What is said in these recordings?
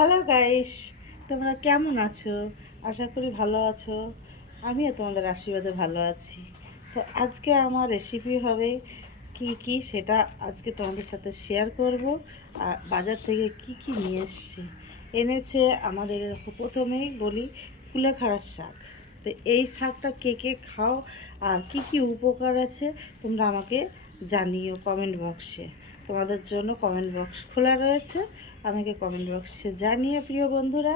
Hello guys, তোমরা কেমন আছো? আশা করি ভালো আছো। আমিও তোমাদের আশীর্বাদে ভালো আছি। তো আজকে আমার রেসিপি হবে কি সেটা আজকে তোমাদের সাথে শেয়ার করব। আর বাজার থেকে কি নিয়ে এসেছি এনেছে আমাদের। প্রথমেই বলি কুলেখাড়ার শাক। তো এই শাকটা কে খাও আর কি উপকার আছে তোমরা আমাকে জানিও কমেন্ট বক্সে। তোমাদের জন্য কমেন্ট বক্স খোলা রয়েছে, আমাকে কমেন্ট বক্সে জানিয়ে প্রিয় বন্ধুরা।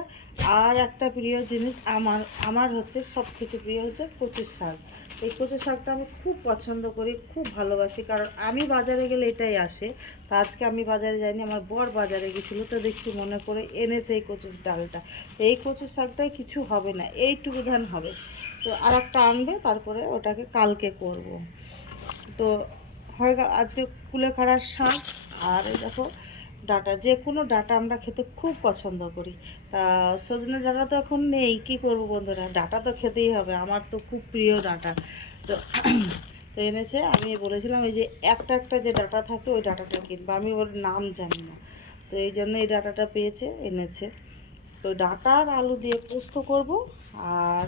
আর একটা প্রিয় জিনিস আমার আমার হচ্ছে সব থেকে প্রিয় হচ্ছে কচু শাক। এই কচু শাকটা আমি খুব পছন্দ করি, খুব ভালোবাসি, কারণ আমি বাজারে গেলে এটাই আসে। তো আজকে আমি বাজারে যাইনি, আমার বর বাজারে গেছিলো, তো দেখছি মনে করে এনেছে এই কচুর ডালটা। এই কচু শাকটাই কিছু হবে না, এইটুকু ধান হবে। তো আর একটা আনবে, তারপরে ওটাকে কালকে করব। তো হয়ে গেল আজকে কুলেখাড়ার শাক। আর এই দেখো ডাঁটা, যে কোনো ডাঁটা আমরা খেতে খুব পছন্দ করি। তা সজনে ডাঁটা তো এখন নেই, কি করব বন্ধুরা, ডাঁটা তো খেতেই হবে, আমার তো খুব প্রিয় ডাঁটা। তো তো এনেছে, আমি বলেছিলাম এই যে একটা একটা যে ডাঁটা থাকে ওই ডাঁটাটা কিনবো, আমি ওর নাম জানি না। তো এই জন্য এই ডাঁটাটা পেয়েছে, এনেছে। তো ডাঁটা আর আলু দিয়ে পোস্ত করব। আর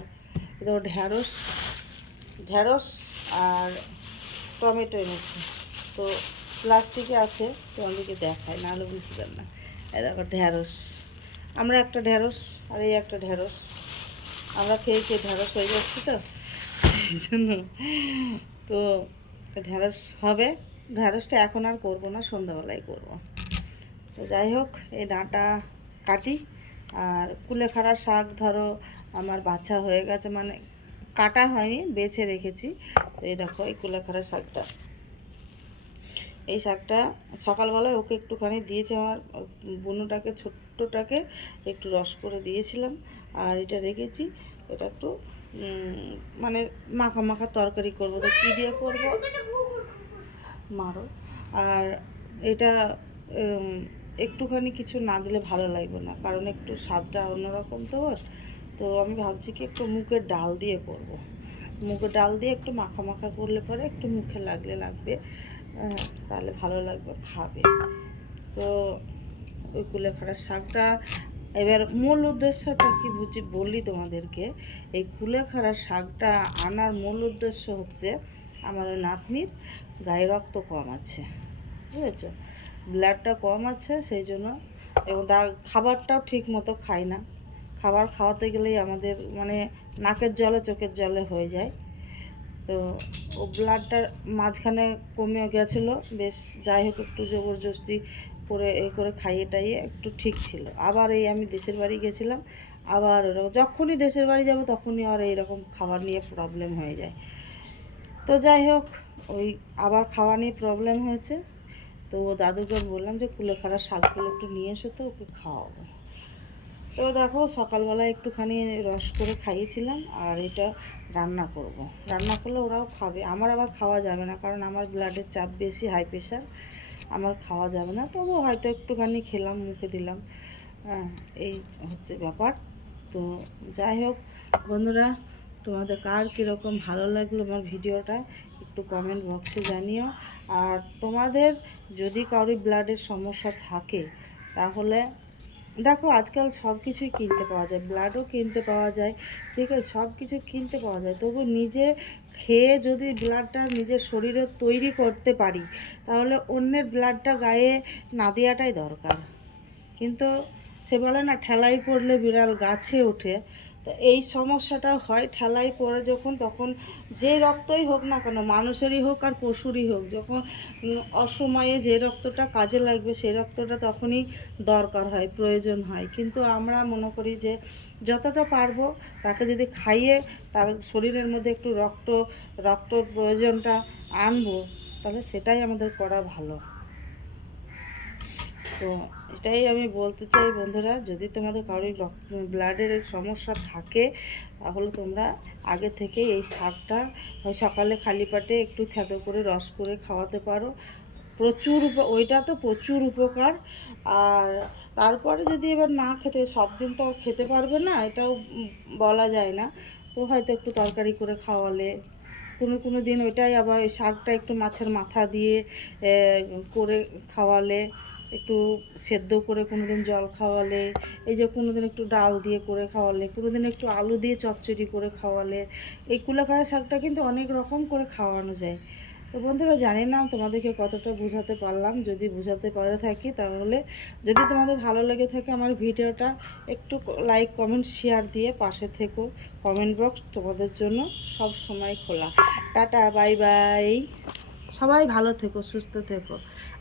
দেখো ঢ্যাঁড়স ঢ্যাঁড়স আর টমেটো এনেছি। তো প্লাস্টিকে আছে, তোমাদেরকে দেখায়, নাহলে বুঝতে পার না। এই দেখো ঢ্যাঁড়স, আমরা একটা ঢ্যাঁড়স আর এই একটা ঢ্যাঁড়স, আমরা খেয়ে খেয়ে ঢ্যাঁড়স হয়ে যাচ্ছি, তো এই জন্য। তো ঢ্যাঁড়স হবে, ঢ্যাঁড়সটা এখন আর করবো না, সন্ধ্যাবেলায় করব। তো যাই হোক, এই ডাঁটা কাটি। আর কুলেখাড়া শাক ধরো আমার বাছা হয়ে গেছে, মানে কাটা হয়নি, বেছে রেখেছি। তো এই দেখো এই কুলেখাড়া শাকটা, এই শাকটা সকালবেলায় ওকে একটুখানি দিয়েছে, আমার বুনুটাকে, ছোট্টটাকে একটু রস করে দিয়েছিলাম। আর এটা রেখেছি, এটা একটু মানে মাখা মাখা তরকারি করবো। তো কী দিয়ে করবো মারো। আর এটা একটুখানি কিছু না দিলে ভালো লাগবে না, কারণ একটু স্বাদটা অন্যরকম তো ওর। তো আমি ভাবছি কি একটু মুগের ডাল দিয়ে করব। মুগের ডাল দিয়ে একটু মাখা মাখা করলে পরে একটু মুখে লাগবে, তাহলে ভালো লাগবে, খাবে। তো ওই কুলেখাড়ার শাকটা, এবার মূল উদ্দেশ্যটা কি বলি তোমাদেরকে। এই কুলেখাড়ার শাকটা আনার মূল উদ্দেশ্য হচ্ছে আমার নাতনির গায়ে রক্ত কম আছে, বুঝেছো, ব্লাডটা কম আছে, সেই জন্য। এবং খাবারটাও ঠিক মতো খায় না, খাবার খাওয়াতে গেলেই আমাদের মানে নাকের জলে চোখের জলে হয়ে যায়। তো ও ব্লাডটার মাঝখানে কমে গেছিলো বেশ, যাই হোক একটু জবরদস্তি করে করে খাইয়ে টাইয়ে একটু ঠিক ছিল। আবার এই আমি দেশের বাড়ি গেছিলাম, আবার ওরকম যখনই দেশের বাড়ি যাব তখনই আর এইরকম খাবার নিয়ে প্রবলেম হয়ে যায়। তো যাই হোক, ওই আবার খাওয়া নিয়ে প্রবলেম হয়েছে। তো ও দাদুকে বললাম যে কুলেখাড়ার শাকগুলো একটু নিয়ে এসো, তো ওকে খাওয়াবো। তো দেখো সকালবেলা একটুখানি রস করে খাইয়েছিলাম, আর এটা রান্না করব। রান্না করলে ওরাও খাবে, আমার আবার খাওয়া যাবে না, কারণ আমার ব্লাডের চাপ বেশি, হাই প্রেশার, আমার খাওয়া যাবে না। তবু হয়তো একটুখানি খেলাম, মুখে দিলাম, হ্যাঁ, এই হচ্ছে ব্যাপার। তো যাই হোক বন্ধুরা, তোমাদের কার কীরকম ভালো লাগলো আমার ভিডিওটা একটু কমেন্ট বক্সে জানিও। আর তোমাদের যদি কারোর ব্লাডের সমস্যা থাকে, তাহলে দেখো আজকাল সব কিছুই কিনতে পাওয়া যায়, ব্লাডও কিনতে পাওয়া যায়, ঠিক আছে, সব কিছু কিনতে পাওয়া যায়। তবু নিজে খেয়ে যদি ব্লাডটা নিজের শরীরে তৈরি করতে পারি, তাহলে অন্যের ব্লাডটা গায়ে না দেওয়াটাই দরকার। কিন্তু সে বলে না, ঠেলাই পড়লে বিড়াল গাছে ওঠে। তো এই সমস্যাটা হয় ঠেলাই পড়ে যখন, তখন যে রক্তই হোক না কেন, মানুষেরই হোক আর পশুরই হোক, যখন অসময়ে যে রক্তটা কাজে লাগবে সেই রক্তটা তখনই দরকার হয়, প্রয়োজন হয়। কিন্তু আমরা মনে করি যে যতটা পারবো তাকে যদি খাইয়ে তার শরীরের মধ্যে একটু রক্তর প্রয়োজনটা আনবো, তাহলে সেটাই আমাদের করা ভালো। তো এটাই আমি বলতে চাই বন্ধুরা, যদি তোমাদের কারোর ব্লাডের সমস্যা থাকে, তাহলে তোমরা আগে থেকে এই শাকটা ওই সকালে খালি পেটে একটু থেতো করে রস করে খাওয়াতে পারো। প্রচুর ওইটা তো প্রচুর উপকার। আর তারপরে যদি এবার না খেতে, সব দিন তো আর খেতে পারবে না, এটাও বলা যায় না। তো হয়তো একটু তরকারি করে খাওয়ালে, কোনো দিন ওইটাই আবার ওই শাকটা একটু মাছের মাথা দিয়ে করে খাওয়ালে, একটু সেদ্ধ করে কোনো দিন জল খাওয়ালে, এই যে কোনো দিন একটু ডাল দিয়ে করে খাওয়ালে, কোনো দিন একটু আলু দিয়ে চচ্চড়ি করে খাওয়ালে, এই কুলেখাড়া শাকটা কিন্তু অনেক রকম করে খাওয়ানো যায়। তো বন্ধুরা, জানি না তোমাদেরকে কতটা বোঝাতে পারলাম। যদি বোঝাতে পারে থাকি তাহলে, যদি তোমাদের ভালো লেগে থাকে আমার ভিডিওটা, একটু লাইক কমেন্ট শেয়ার দিয়ে পাশে থেকো। কমেন্ট বক্স তোমাদের জন্য সব সময় খোলা। Tata, bye bye. সবাই ভালো থেকো, সুস্থ থেকো,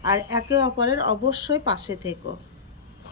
আর একে অপরের অবশ্যই পাশে থেকো।